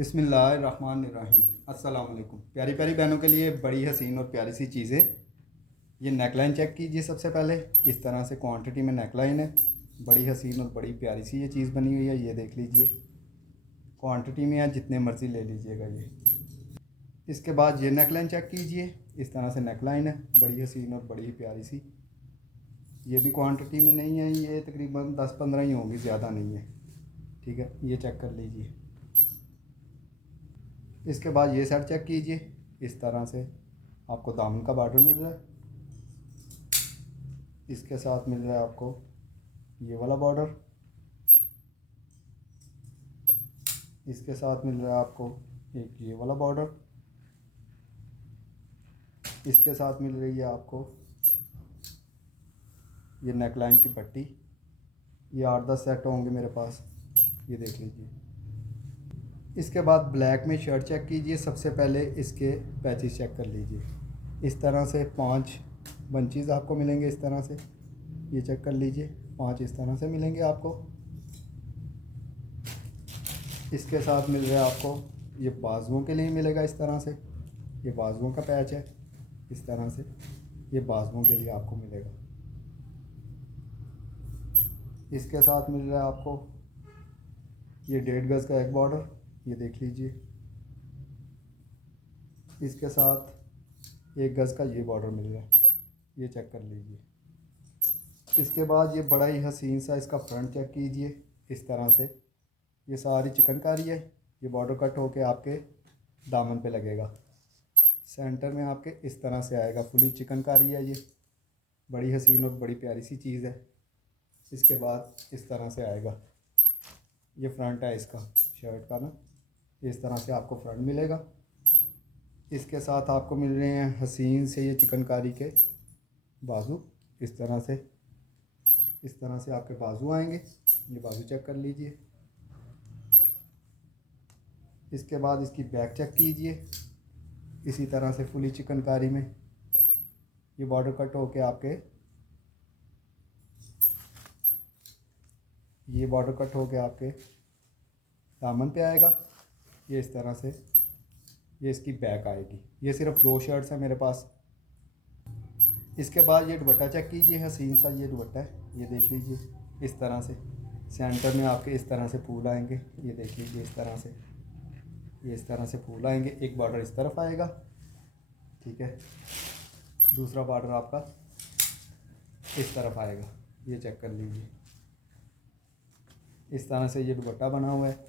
बिस्मिल्लाहिर्रहमानिर्रहीम। अस्सलाम वालेकुम। प्यारी प्यारी बहनों के लिए बड़ी हसीन और प्यारी सी चीज़ें। ये नेकलाइन चेक कीजिए। सबसे पहले इस तरह से क्वांटिटी में नेकलाइन है। बड़ी हसीन और बड़ी प्यारी सी ये चीज़ बनी हुई है। ये देख लीजिए, क्वांटिटी में है, जितने मर्ज़ी ले लीजिएगा ये। इसके बाद ये नेकलाइन चेक कीजिए। इस तरह से नेकलाइन है, बड़ी हसीन और बड़ी प्यारी सी। ये भी क्वांटिटी में नहीं है, ये तकरीबन 10-15 ही होंगी, ज़्यादा नहीं है। ठीक है, ये चेक कर लीजिए। इसके बाद ये सेट चेक कीजिए। इस तरह से आपको दामन का बॉर्डर मिल रहा है। इसके साथ मिल रहा है आपको ये वाला बॉर्डर। इसके साथ मिल रहा है आपको एक ये वाला बॉर्डर। इसके साथ मिल रही है आपको ये नेकलाइन की पट्टी। ये 8-10 सेट होंगे मेरे पास, ये देख लीजिए। इसके बाद ब्लैक में शर्ट चेक कीजिए। सबसे पहले इसके पैचेस चेक कर लीजिए। इस तरह से 5 बंचेस आपको मिलेंगे। इस तरह से ये चेक कर लीजिए, 5 इस तरह से मिलेंगे आपको। इसके साथ मिल रहा है आपको ये बाजुओं के लिए मिलेगा। इस तरह से ये बाजुओं का पैच है। इस तरह से ये बाजुओं के लिए आपको मिलेगा। इसके साथ मिल रहा है आपको ये 1.5 गज़ का एक बॉर्डर, ये देख लीजिए। इसके साथ 1 गज़ का ये बॉर्डर मिल रहा है, ये चेक कर लीजिए। इसके बाद ये बड़ा ही हसीन सा इसका फ्रंट चेक कीजिए। इस तरह से ये सारी चिकनकारी है। ये बॉर्डर कट होके आपके दामन पे लगेगा। सेंटर में आपके इस तरह से आएगा, फुली चिकनकारी है ये। बड़ी हसीन और बड़ी प्यारी सी चीज़ है। इसके बाद इस तरह से आएगा, ये फ्रंट है इसका शर्ट का ना। इस तरह से आपको फ्रंट मिलेगा। इसके साथ आपको मिल रहे हैं हसीन से ये चिकनकारी के बाजू। इस तरह से आपके बाजू आएंगे। ये बाजू चेक कर लीजिए। इसके बाद इसकी बैक चेक कीजिए। इसी तरह से फुली चिकनकारी में ये बॉर्डर कट होके आपके दामन पे आएगा। ये इस तरह से ये इसकी बैक आएगी। ये सिर्फ 2 शर्ट्स हैं मेरे पास। इसके बाद ये दुपट्टा चेक कीजिए। हसीन सा ये दुपट्टा है, ये देख लीजिए। इस तरह से सेंटर में आपके इस तरह से फूल आएंगे, ये देख लीजिए। इस तरह से फूल आएंगे। एक बॉर्डर इस तरफ आएगा, ठीक है। दूसरा बॉर्डर आपका इस तरफ आएगा, ये चेक कर लीजिए। इस तरह से ये दुपट्टा बना हुआ है।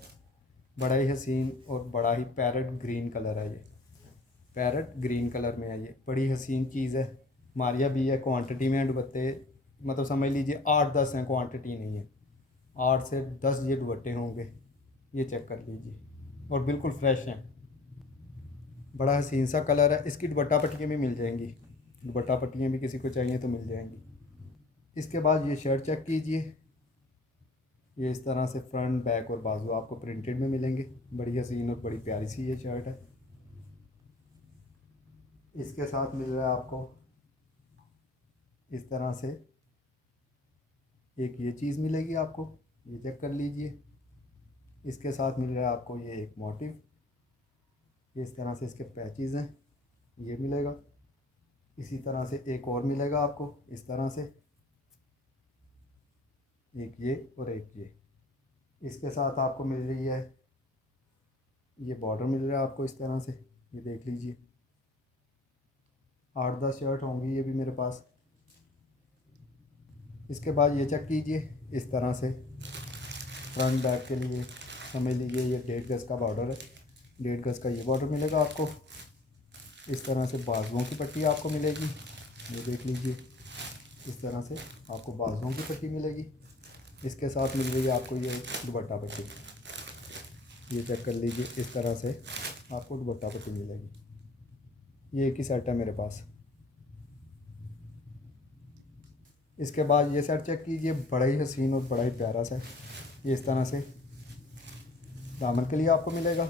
बड़ा ही हसीन और बड़ा ही पैरेट ग्रीन कलर है। ये पैरेट ग्रीन कलर में है। ये बड़ी हसीन चीज़ है। मारिया भी है, क्वांटिटी में दुपट्टे मतलब समझ लीजिए 8-10 हैं, क्वांटिटी नहीं है। 8 से 10 ये दुपट्टे होंगे, ये चेक कर लीजिए। और बिल्कुल फ्रेश हैं। बड़ा हसीन सा कलर है। इसकी दुपट्टा पट्टियाँ भी मिल जाएंगी। दुपट्टा पट्टियाँ भी किसी को चाहिए तो मिल जाएंगी। इसके बाद ये शर्ट चेक कीजिए। ये इस तरह से फ्रंट बैक और बाजू आपको प्रिंटेड में मिलेंगे। बड़ी हसीन और बड़ी प्यारी सी ये शर्ट है। इसके साथ मिल रहा है आपको इस तरह से एक ये चीज़ मिलेगी आपको, ये चेक कर लीजिए। इसके साथ मिल रहा है आपको ये एक मोटिव। ये इस तरह से इसके पैचेस हैं, ये मिलेगा। इसी तरह से एक और मिलेगा आपको इस तरह से, एक ये और एक ये। इसके साथ आपको मिल रही है ये बॉर्डर मिल रहा है आपको इस तरह से, ये देख लीजिए। 8-10 शर्ट होंगी ये भी मेरे पास। इसके बाद ये चेक कीजिए। इस तरह से फ्रंट बैक के लिए समझ लीजिए ये 1.5 गज़ का बॉर्डर है। 1.5 गज़ का ये बॉर्डर मिलेगा आपको। इस तरह से बाजुओं की पट्टी आपको मिलेगी, ये देख लीजिए। इस तरह से आपको बाजुओं की पट्टी मिलेगी। इसके साथ मिल रही है आपको ये दुपट्टा पट्टी, ये चेक कर लीजिए। इस तरह से आपको दुपट्टा पट्टी मिलेगी। ये एक ही सेट है मेरे पास। इसके बाद ये सेट चेक कीजिए। बड़ा ही हसीन और बड़ा ही प्यारा सा है। ये इस तरह से दामन के लिए आपको मिलेगा।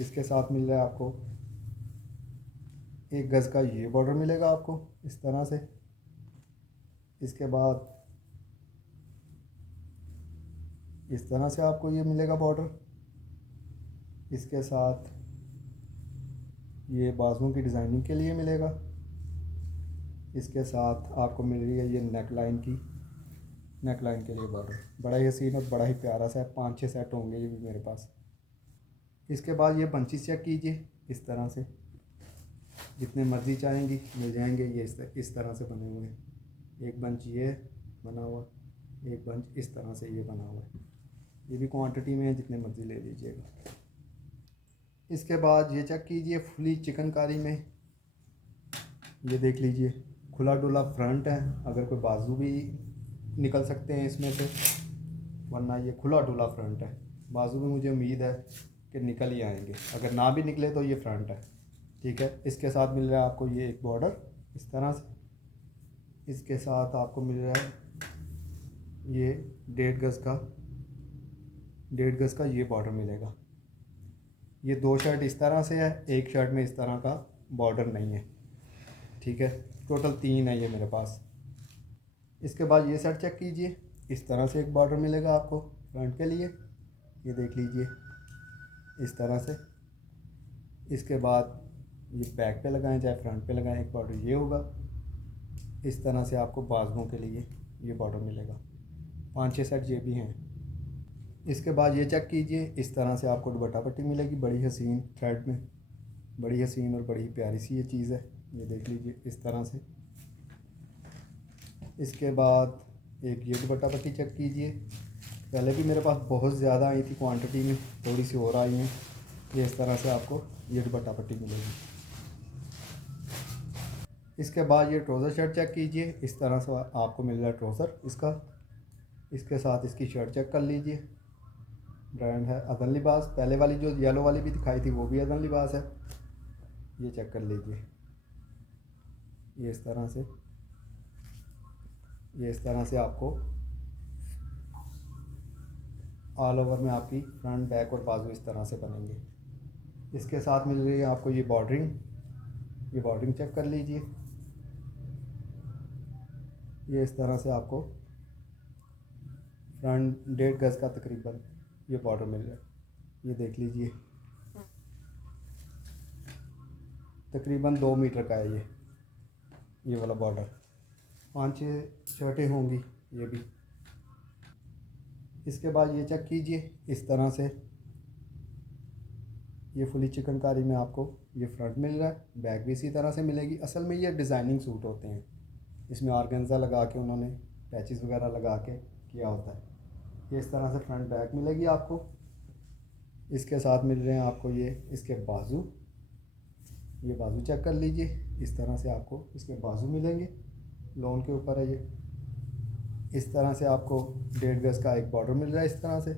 इसके साथ मिल रहा है आपको 1 गज़ का ये बॉर्डर मिलेगा आपको इस तरह से। इसके बाद इस तरह से आपको ये मिलेगा बॉर्डर। इसके साथ ये बाजुओं की डिज़ाइनिंग के लिए मिलेगा। इसके साथ आपको मिल रही है ये नेक लाइन के लिए बॉर्डर, बड़ा ही हसीन और बड़ा ही प्यारा सा है। 5-6 सेट होंगे ये भी मेरे पास। इसके बाद ये बंचेस चेक कीजिए, इस तरह से जितने मर्ज़ी चाहेंगी मिल जाएंगे। ये इस तरह से बने हुए हैं। एक बंच ये बना हुआ, एक बंच इस तरह से ये बना हुआ है। ये भी क्वांटिटी में है, जितने मर्ज़ी ले लीजिएगा। इसके बाद ये चेक कीजिए फुली चिकनकारी में, ये देख लीजिए खुला डुला फ्रंट है। अगर कोई बाजू भी निकल सकते हैं इसमें से, वरना ये खुला डुला फ्रंट है। बाजू में मुझे उम्मीद है कि निकल ही आएंगे, अगर ना भी निकले तो ये फ्रंट है। ठीक है, इसके साथ मिल रहा है आपको ये एक बॉर्डर इस तरह से। इसके साथ आपको मिल रहा है ये 1.5 गज़ का ये बॉर्डर मिलेगा। ये 2 शर्ट इस तरह से है, एक शर्ट में इस तरह का बॉर्डर नहीं है। ठीक है, टोटल 3 है ये मेरे पास। इसके बाद ये सेट चेक कीजिए, इस तरह से एक बॉर्डर मिलेगा आपको फ्रंट के लिए, ये देख लीजिए इस तरह से। इसके बाद ये बैक पे लगाएं चाहे फ्रंट पे लगाएं, एक बॉर्डर ये होगा। इस तरह से आपको बाजुओं के लिए ये बॉर्डर मिलेगा। 5-6 सेट ये भी हैं। इसके बाद ये चेक कीजिए, इस तरह से आपको दुपट्टा पट्टी मिलेगी, बड़ी हसीन थ्रेड में, बड़ी हसीन और बड़ी प्यारी सी ये चीज़ है। ये देख लीजिए इस तरह से। इसके बाद एक ये दुपट्टा पट्टी चेक कीजिए, पहले भी मेरे पास बहुत ज़्यादा आई थी क्वांटिटी में, थोड़ी सी और आई हैं। ये इस तरह से आपको ये दुपट्टा पट्टी मिलेगी। इसके बाद ये ट्राउज़र शर्ट चेक कीजिए, इस तरह से आपको मिल रहा है ट्राउज़र इसका। इसके साथ इसकी शर्ट चेक कर लीजिए, ब्रांड है अदन लिबास। पहले वाली जो येलो वाली भी दिखाई थी वो भी अदन लिबास है। ये चेक कर लीजिए, ये इस तरह से, ये इस तरह से आपको ऑल ओवर में आपकी फ्रंट बैक और बाजू इस तरह से बनेंगे। इसके साथ मिल रही है आपको ये बॉर्डरिंग, ये बॉर्डरिंग चेक कर लीजिए। ये इस तरह से आपको फ्रंट 1.5 गज़ का तकरीबन ये बॉर्डर मिल रहा है। ये देख लीजिए तकरीबन 2 मीटर का है ये वाला बॉर्डर। 5-6 शर्टें होंगी ये भी। इसके बाद ये चेक कीजिए, इस तरह से ये फुली चिकनकारी में आपको ये फ्रंट मिल रहा है, बैक भी इसी तरह से मिलेगी। असल में ये डिज़ाइनिंग सूट होते हैं, इसमें ऑर्गेन्जा लगा के उन्होंने पैचेस वगैरह लगा के किया होता है। ये इस तरह से फ्रंट बैक मिलेगी आपको। इसके साथ मिल रहे हैं आपको ये इसके बाजू, ये बाजू चेक कर लीजिए, इस तरह से आपको इसके बाजू मिलेंगे। लोन के ऊपर है ये। इस तरह से आपको 1.5 गज़ का एक बॉर्डर मिल रहा है इस तरह से,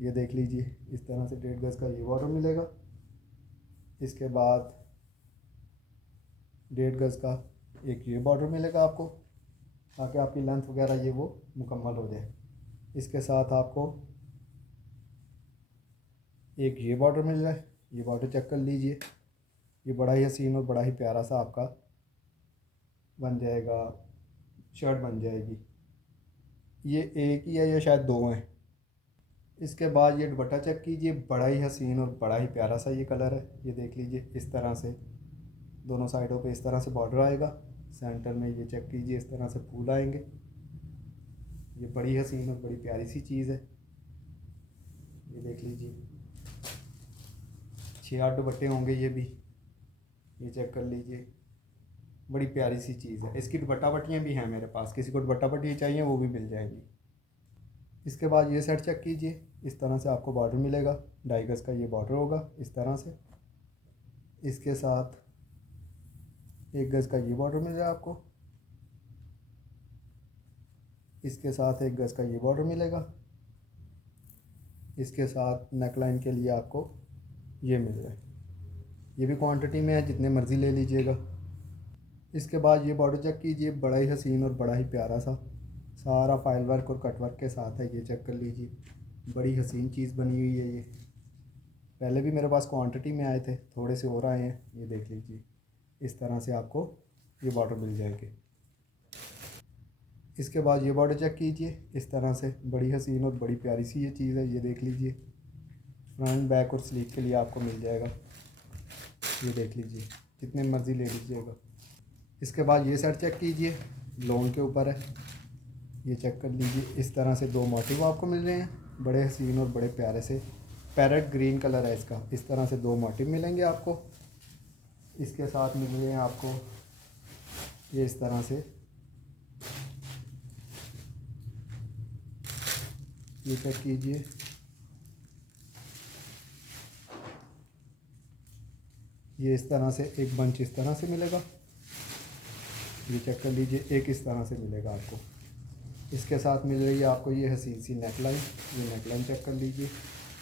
ये देख लीजिए इस तरह से 1.5 गज़ का ये बॉर्डर मिलेगा। इसके बाद 1.5 गज़ का एक ये बॉर्डर मिलेगा आपको, ताकि आपकी लेंथ वगैरह ये वो मुकम्मल हो जाए। इसके साथ आपको एक ये बॉर्डर मिल रहा है, ये बॉर्डर चेक कर लीजिए। ये बड़ा ही हसीन और बड़ा ही प्यारा सा आपका बन जाएगा, शर्ट बन जाएगी। ये एक ही है या शायद 2 हैं। इसके बाद ये दुपट्टा चेक कीजिए, बड़ा ही हसीन और बड़ा ही प्यारा सा ये कलर है। ये देख लीजिए इस तरह से दोनों साइडों पे इस तरह से बॉर्डर आएगा। सेंटर में ये चेक कीजिए इस तरह से फूल आएंगे। ये बड़ी हसीन और बड़ी प्यारी सी चीज़ है। ये देख लीजिए 6-8 दुपट्टे होंगे ये भी, ये चेक कर लीजिए, बड़ी प्यारी सी चीज़ है। इसकी दुपट्टा पट्टियाँ भी हैं मेरे पास, किसी को दुपट्टा पट्टी चाहिए वो भी मिल जाएंगी। इसके बाद ये सेट चेक कीजिए, इस तरह से आपको बॉर्डर मिलेगा, 2.5 गज़ का ये बॉर्डर होगा इस तरह से। इसके साथ 1 गज़ का ये बॉर्डर मिल रहा है आपको। इसके साथ 1 गज़ का ये बॉर्डर मिलेगा। इसके साथ नेक लाइन के लिए आपको ये मिल रहा है, ये भी क्वांटिटी में है, जितने मर्ज़ी ले लीजिएगा। इसके बाद ये बॉर्डर चेक कीजिए, बड़ा ही हसीन और बड़ा ही प्यारा सा, सारा फाइल वर्क और कट वर्क के साथ है। ये चेक कर लीजिए, बड़ी हसीन चीज़ बनी हुई है ये। पहले भी मेरे पास क्वांटिटी में आए थे, थोड़े से और आए हैं। ये देख लीजिए इस तरह से आपको ये बॉर्डर मिल जाएंगे। इसके बाद ये बॉर्डर चेक कीजिए, इस तरह से बड़ी हसीन और बड़ी प्यारी सी ये चीज़ है। ये देख लीजिए फ्रंट बैक और स्लीव के लिए आपको मिल जाएगा। ये देख लीजिए, जितने मर्ज़ी ले लीजिएगा। इसके बाद ये सेट चेक कीजिए, लोन के ऊपर है, ये चेक कर लीजिए। इस तरह से दो मोटिव आपको मिल रहे हैं, बड़े हसीन और बड़े प्यारे से। पैरेट ग्रीन कलर है इसका। इस तरह से दो मोटिव मिलेंगे आपको। इसके साथ मिल रहे हैं आपको ये इस तरह से, ये चेक कीजिए। ये इस तरह से एक बंच इस तरह से मिलेगा, ये चेक कर लीजिए। एक इस तरह से मिलेगा आपको। इसके साथ मिल रही है आपको ये हसीन सी नेकलाइन। ये नेकलाइन चेक कर लीजिए,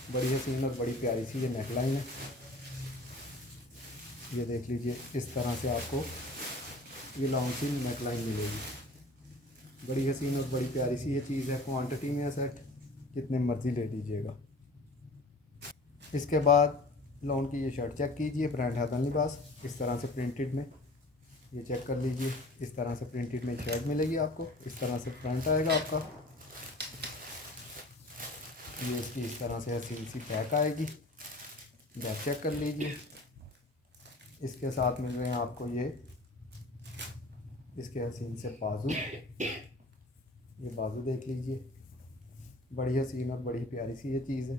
बड़ी हसीन और बड़ी प्यारी सी ये नेकलाइन है। ये देख लीजिए, इस तरह से आपको ये लॉन्ग सी नेकलाइन मिलेगी। बड़ी हसीन और बड़ी प्यारी सी ये चीज़ है। क्वांटिटी में है सेट, जितने मर्ज़ी ले लीजिएगा। इसके बाद लॉन की ये शर्ट चेक कीजिए, ब्रांड हैदन लिबास, इस तरह से प्रिंटेड में। ये चेक कर लीजिए, इस तरह से प्रिंटेड में शर्ट मिलेगी आपको। इस तरह से फ्रंट आएगा आपका। ये इसकी इस तरह से हसीन सी पैक आएगी। बैक चेक कर लीजिए। इसके साथ मिल रहे हैं आपको ये इसके हसीन से बाजू। ये बाजू देख लीजिए, बड़ी हसीन और बड़ी प्यारी सी ये चीज़ है।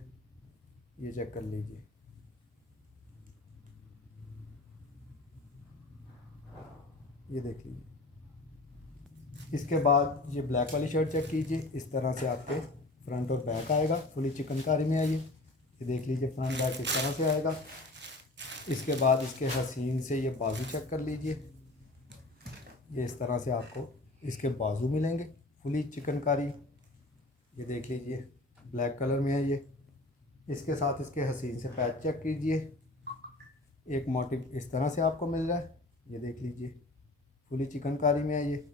ये चेक कर लीजिए। ये देख लीजिए। इसके बाद ये ब्लैक वाली शर्ट चेक कीजिए, इस तरह से आपके फ्रंट और बैक आएगा। फुली चिकनकारी में है ये देख लीजिए, फ्रंट बैक इस तरह से आएगा। इसके बाद इसके हसीन से ये बाजू चेक कर लीजिए। ये इस तरह से आपको इसके बाजू मिलेंगे, फुली चिकनकारी। ये देख लीजिए, ब्लैक कलर में है ये। इसके साथ इसके हसीन से पैच चेक कीजिए। एक मोटिव इस तरह से आपको मिल रहा है। ये देख लीजिए, फुली चिकनकारी में है ये।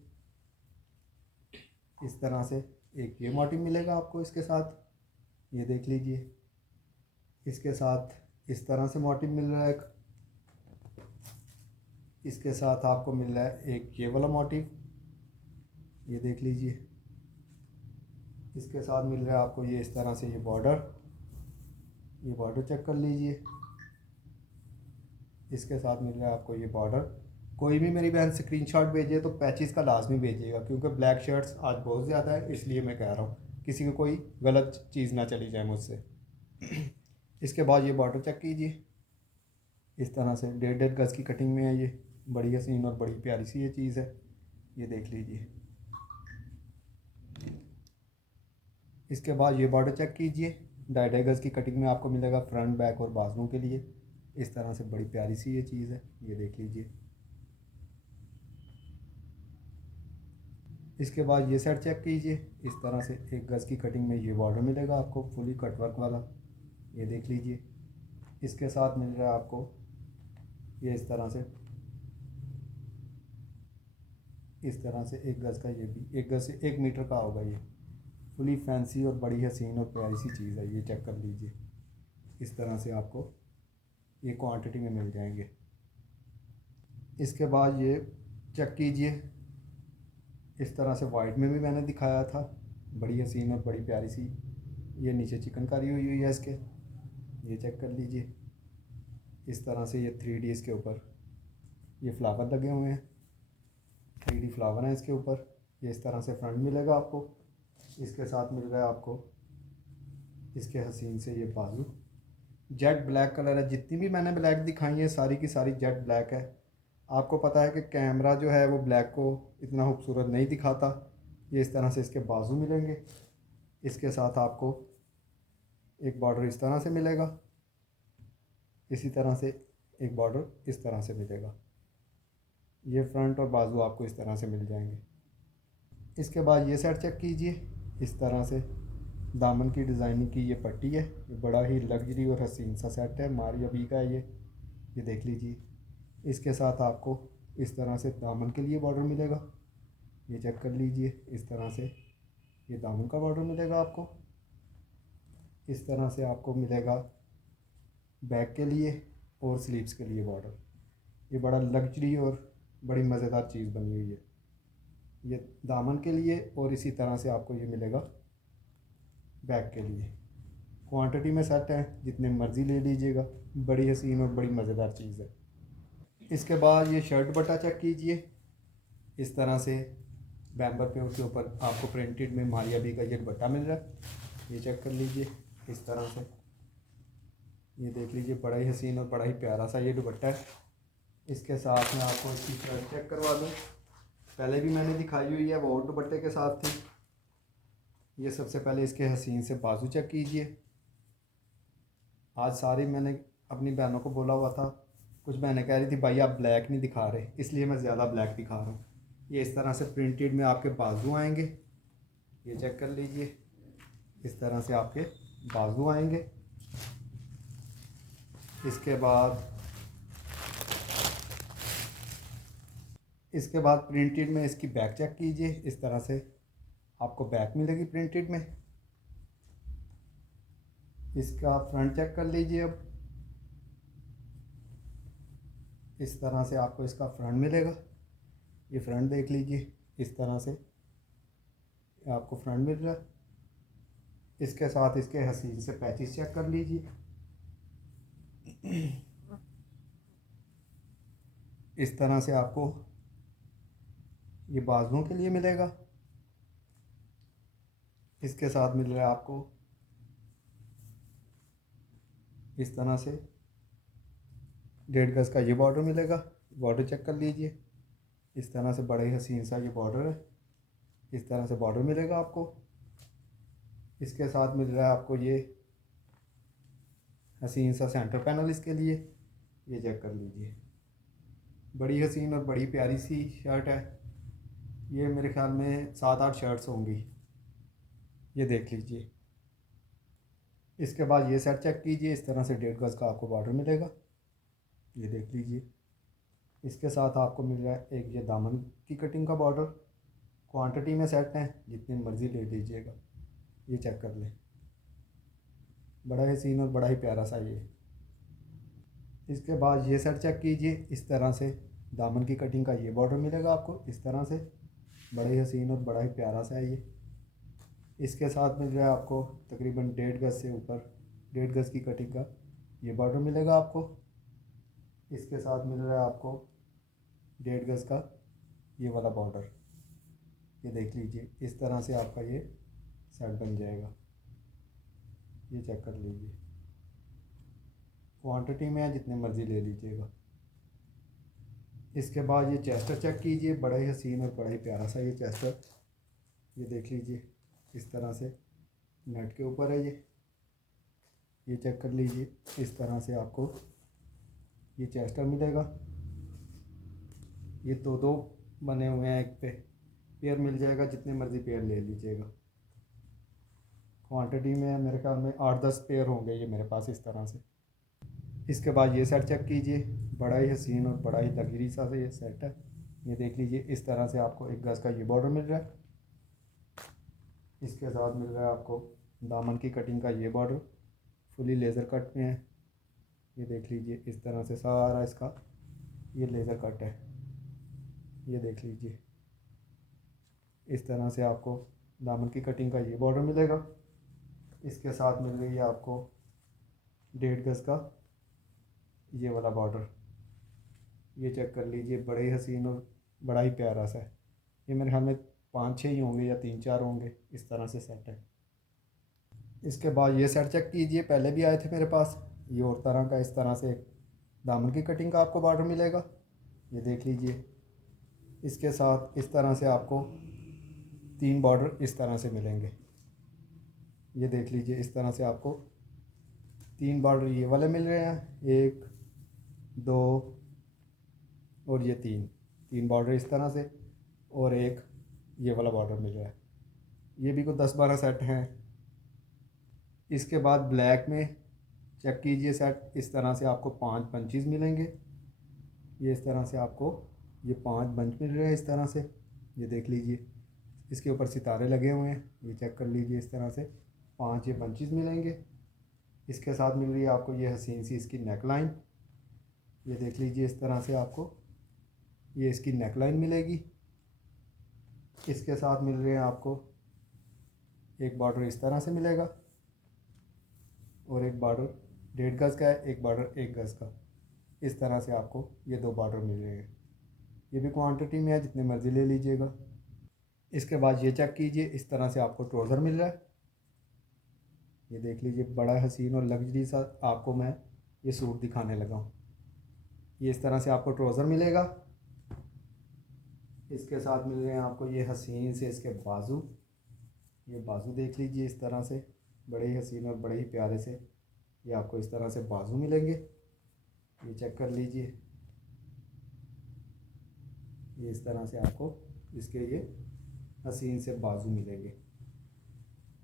इस तरह से एक ये मोटिव मिलेगा आपको इसके साथ। ये देख लीजिए, इसके साथ इस तरह से मोटिव मिल रहा है एक। इसके साथ आपको मिल रहा है एक ये वाला मोटिव। ये देख लीजिए। इसके साथ मिल रहा है आपको ये इस तरह से ये बॉर्डर। ये बॉर्डर चेक कर लीजिए। इसके साथ मिल रहा है आपको ये बॉर्डर। कोई भी मेरी बहन स्क्रीनशॉट भेजे तो पैचेस का लाजमी भेजिएगा, क्योंकि ब्लैक शर्ट्स आज बहुत ज़्यादा है, इसलिए मैं कह रहा हूँ किसी को कोई गलत चीज़ ना चली जाए मुझसे। इसके बाद ये बॉर्डर चेक कीजिए, इस तरह से 1.5 गज़ की कटिंग में है ये। बड़ी हसीन और बड़ी प्यारी सी ये चीज़ है। ये देख लीजिए। इसके बाद ये बॉर्डर चेक कीजिए, 2.5 गज़ की कटिंग में आपको मिलेगा फ्रंट बैक और बाजुओं के लिए। इस तरह से बड़ी प्यारी सी ये चीज़ है। ये देख लीजिए। इसके बाद ये सेट चेक कीजिए, इस तरह से 1 गज़ की कटिंग में ये बॉर्डर मिलेगा आपको, फुली कटवर्क वाला। ये देख लीजिए। इसके साथ मिल रहा है आपको ये इस तरह से 1 गज़ का, ये भी 1 गज़ से 1 मीटर का होगा ये। फुली फैंसी और बड़ी हसीन और प्यारी सी चीज़ है। ये चेक कर लीजिए। इस तरह से आपको ये क्वांटिटी में मिल जाएंगे। इसके बाद ये चेक कीजिए, इस तरह से वाइट में भी मैंने दिखाया था, बड़ी हसीन और बड़ी प्यारी सी ये नीचे चिकनकारी हुई है इसके। ये चेक कर लीजिए। इस तरह से ये 3D इसके ऊपर ये फ्लावर लगे हुए हैं, 3D फ्लावर हैं इसके ऊपर। ये इस तरह से फ्रंट मिलेगा आपको। इसके साथ मिल रहा है आपको इसके हसीन से ये बाजू। जेट ब्लैक कलर है, जितनी भी मैंने ब्लैक दिखाई है सारी की सारी जेट ब्लैक है। आपको पता है कि कैमरा जो है वो ब्लैक को इतना खूबसूरत नहीं दिखाता। ये इस तरह से इसके बाजू मिलेंगे। इसके साथ आपको एक बॉर्डर इस तरह से मिलेगा, इसी तरह से एक बॉर्डर इस तरह से मिलेगा। ये फ्रंट और बाजू आपको इस तरह से मिल जाएंगे। इसके बाद ये सेट चेक कीजिए, इस तरह से दामन की डिज़ाइनिंग की ये पट्टी है। ये बड़ा ही लग्जरी और हसीन सा सेट है, मारिया बी का है ये देख लीजिए। इसके साथ आपको इस तरह से दामन के लिए बॉर्डर मिलेगा। ये चेक कर लीजिए। इस तरह से ये दामन का बॉर्डर मिलेगा आपको। इस तरह से आपको मिलेगा बैक के लिए और स्लीव्स के लिए बॉर्डर। ये बड़ा लग्जरी और बड़ी मज़ेदार चीज़ बनी हुई है ये दामन के लिए, और इसी तरह से आपको ये मिलेगा बैक के लिए। क्वांटिटी में सेट है, जितने मर्ज़ी ले लीजिएगा। बड़ी हसीन और बड़ी मज़ेदार चीज़ है। इसके बाद ये शर्ट बटा चेक कीजिए। इस तरह से बैम्बर पे उसके ऊपर आपको प्रिंटेड में मारिया बी का ये दुपट्टा मिल रहा है। ये चेक कर लीजिए इस तरह से। ये देख लीजिए, बड़ा ही हसीन और बड़ा ही प्यारा सा ये दुपट्टा है। इसके साथ में आपको इसकी शर्ट चेक करवा दूँ। पहले भी मैंने दिखाई हुई है, वो और दुपट्टे के साथ थी। ये सबसे पहले इसके हसीन से बाजू चेक कीजिए। आज सारी मैंने अपनी बहनों को बोला हुआ था, कुछ बहनें कह रही थी भाई आप ब्लैक नहीं दिखा रहे, इसलिए मैं ज़्यादा ब्लैक दिखा रहा हूँ। ये इस तरह से प्रिंटेड में आपके बाजू आएंगे। ये चेक कर लीजिए, इस तरह से आपके बाजू आएंगे। इसके बाद प्रिंटेड में इसकी बैक चेक कीजिए। इस तरह से आपको बैक मिलेगी प्रिंटेड में। इसका फ्रंट चेक कर लीजिए। अब इस तरह से आपको इसका फ्रंट मिलेगा। ये फ्रंट देख लीजिए, इस तरह से आपको फ्रंट मिल रहा है। इसके साथ इसके हसीन से पैचेस चेक कर लीजिए। इस तरह से आपको ये बाजुओं के लिए मिलेगा। इसके साथ मिल रहा है आपको इस तरह से 1.5 गज़ का ये बॉर्डर मिलेगा। बॉर्डर चेक कर लीजिए, इस तरह से बड़ा ही हसीन सा ये बॉर्डर है। इस तरह से बॉर्डर मिलेगा आपको। इसके साथ मिल रहा है आपको ये हसीन सा सेंटर पैनल इसके लिए। ये चेक कर लीजिए, बड़ी हसीन और बड़ी प्यारी सी शर्ट है। ये मेरे ख्याल में 7-8 शर्ट्स होंगी। ये देख लीजिए। इसके बाद ये सेट चेक कीजिए। इस तरह से 1.5 गज़ का आपको बॉर्डर मिलेगा। ये देख लीजिए। इसके साथ आपको मिल रहा है एक ये दामन की कटिंग का बॉर्डर। क्वांटिटी में सेट है, जितनी मर्ज़ी ले लीजिएगा। ये चेक कर लें, बड़ा ही हसीन और बड़ा ही प्यारा सा ये। इसके बाद ये सेट चेक कीजिए। इस तरह से दामन की कटिंग का ये बॉर्डर मिलेगा आपको। इस तरह से बड़ा ही हसीन और बड़ा ही प्यारा सा है ये। इसके साथ मिल रहा है आपको तकरीबन 1.5 गज़ से ऊपर 1.5 गज़ की कटिंग का ये बॉर्डर मिलेगा आपको। इसके साथ मिल रहा है आपको 1.5 गज़ का ये वाला बॉर्डर। ये देख लीजिए, इस तरह से आपका ये सेट बन जाएगा। ये चेक कर लीजिए, क्वांटिटी में है, जितने मर्ज़ी ले लीजिएगा। इसके बाद ये चेस्टर चेक कीजिए। बड़ा ही हसीन और बड़ा ही प्यारा सा ये चेस्टर। ये देख लीजिए, इस तरह से नेट के ऊपर है ये चेक कर लीजिए। इस तरह से आपको ये चेस्टर मिलेगा। ये दो बने हुए हैं, एक पे पेयर मिल जाएगा, जितने मर्ज़ी पेयर ले लीजिएगा। क्वांटिटी में मेरे ख्याल में 8-10 पेयर होंगे ये मेरे पास इस तरह से। इसके बाद ये सेट चेक कीजिए। बड़ा ही हसीन और बड़ा ही लग्जरी सा ये सेट है। ये देख लीजिए, इस तरह से आपको 1 गज़ का ये बॉर्डर मिल रहा है। इसके साथ मिल रहा है आपको दामन की कटिंग का ये बॉर्डर, फुली लेज़र कट में है। ये देख लीजिए, इस तरह से सारा इसका ये लेज़र कट है। ये देख लीजिए, इस तरह से आपको दामन की कटिंग का ये बॉर्डर मिलेगा। इसके साथ मिल रही है आपको 1.5 गज़ का ये वाला बॉर्डर। ये चेक कर लीजिए, बड़े ही हसीन और बड़ा ही प्यारा सा है। ये मेरे ख्याल में 5-6 ही होंगे या 3-4 होंगे, इस तरह से सेट है। इसके बाद ये सेट चेक कीजिए, पहले भी आए थे मेरे पास ये और तरह का। इस तरह से दामन की कटिंग का आपको बॉर्डर मिलेगा। ये देख लीजिए, इसके साथ इस तरह से आपको 3 बॉर्डर इस तरह से मिलेंगे। ये देख लीजिए, इस तरह से आपको 3 बॉर्डर ये वाले मिल रहे हैं, 1 2 और ये 3 बॉर्डर इस तरह से, और एक ये वाला बॉर्डर मिल रहा है। ये भी कोई 10-12 सेट हैं। इसके बाद ब्लैक में चेक कीजिए सेट। इस तरह से आपको 5 बंचेस मिलेंगे। ये इस तरह से आपको ये 5 बंच मिल रहे हैं इस तरह से। ये देख लीजिए, इसके ऊपर सितारे लगे हुए हैं। ये चेक कर लीजिए, इस तरह से 5 ये बंचेस मिलेंगे। इसके साथ मिल रही है आपको ये हसीन सी इसकी नेक लाइन। ये देख लीजिए, इस तरह से आपको ये इसकी नेक लाइन मिलेगी। इसके साथ मिल रहे हैं आपको एक बॉर्डर इस तरह से मिलेगा। और एक बॉर्डर 1.5 गज का है, एक बॉर्डर 1 गज का। इस तरह से आपको ये 2 बॉर्डर मिल जाएंगे। ये भी क्वांटिटी में है, जितने मर्ज़ी ले लीजिएगा। इसके बाद ये चेक कीजिए, इस तरह से आपको ट्राउज़र मिल रहा है। ये देख लीजिए, बड़ा हसीन और लग्जरी सा आपको मैं ये सूट दिखाने लगा हूँ। ये इस तरह से आपको ट्राउज़र मिलेगा। इसके साथ मिल रहे हैं आपको ये हसीन से इसके बाजू। ये बाजू देख लीजिए, इस तरह से बड़े ही हसीन और बड़े ही प्यारे से ये आपको इस तरह से बाजू मिलेंगे। ये चेक कर लीजिए, ये इस तरह से आपको इसके ये हसीन से बाजू मिलेंगे।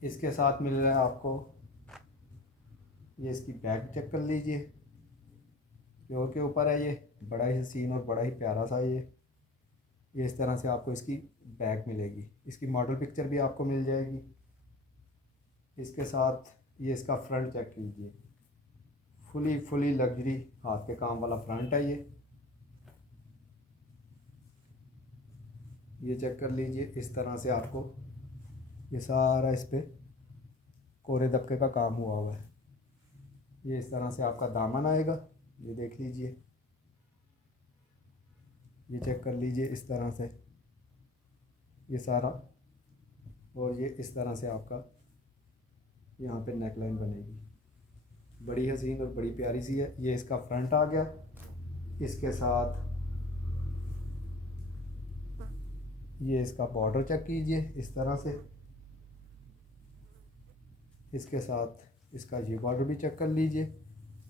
इसके साथ मिल रहा है आपको ये इसकी बैक चेक कर लीजिए, प्योर के ऊपर है। ये बड़ा ही हसीन और बड़ा ही प्यारा सा ये इस तरह से आपको इसकी बैक मिलेगी। इसकी मॉडल पिक्चर भी आपको मिल जाएगी। इसके साथ ये इसका फ्रंट चेक कीजिए, फुली लग्जरी हाथ के काम वाला फ्रंट है ये चेक कर लीजिए। इस तरह से आपको ये सारा इस पर कोरे दबके का काम हुआ है। ये इस तरह से आपका दामन आएगा, ये देख लीजिए। ये चेक कर लीजिए, इस तरह से ये सारा, और ये इस तरह से आपका यहाँ पे नेकलाइन बनेगी। बड़ी हसीन और बड़ी प्यारी सी है। ये इसका फ्रंट आ गया। इसके साथ ये इसका बॉर्डर चेक कीजिए, इस तरह से। इसके साथ इसका ये बॉर्डर भी चेक कर लीजिए,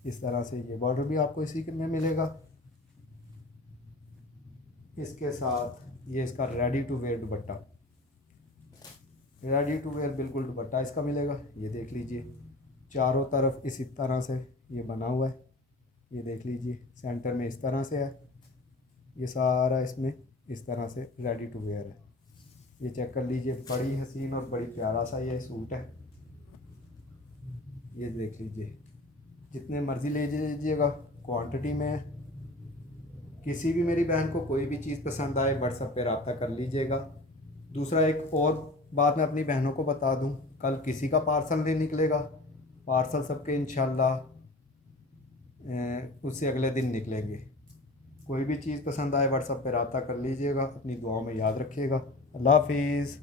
इस तरह से ये बॉर्डर भी आपको इसी में मिलेगा। इसके साथ ये इसका ready to wear dupatta, ready to wear बिल्कुल दुपट्टा इसका मिलेगा। ये देख लीजिए, चारों तरफ इसी तरह से ये बना हुआ है। ये देख लीजिए, सेंटर में इस तरह से है। ये सारा इसमें इस तरह से रेडी टू वेयर है। ये चेक कर लीजिए, बड़ी हसीन और बड़ी प्यारा सा ये सूट है। ये देख लीजिए, जितने मर्ज़ी ले लीजिएगा, क्वांटिटी में है। किसी भी मेरी बहन को कोई भी चीज़ पसंद आए, व्हाट्सएप पे रब्ता कर लीजिएगा। दूसरा, एक और बात मैं अपनी बहनों को बता दूं, कल किसी का पार्सल नहीं निकलेगा, पार्सल सबके इंशाल्लाह उससे अगले दिन निकलेंगे। कोई भी चीज़ पसंद आए, व्हाट्सएप पे रब्ता कर लीजिएगा। अपनी दुआओं में याद रखिएगा। अल्लाह हाफिज़।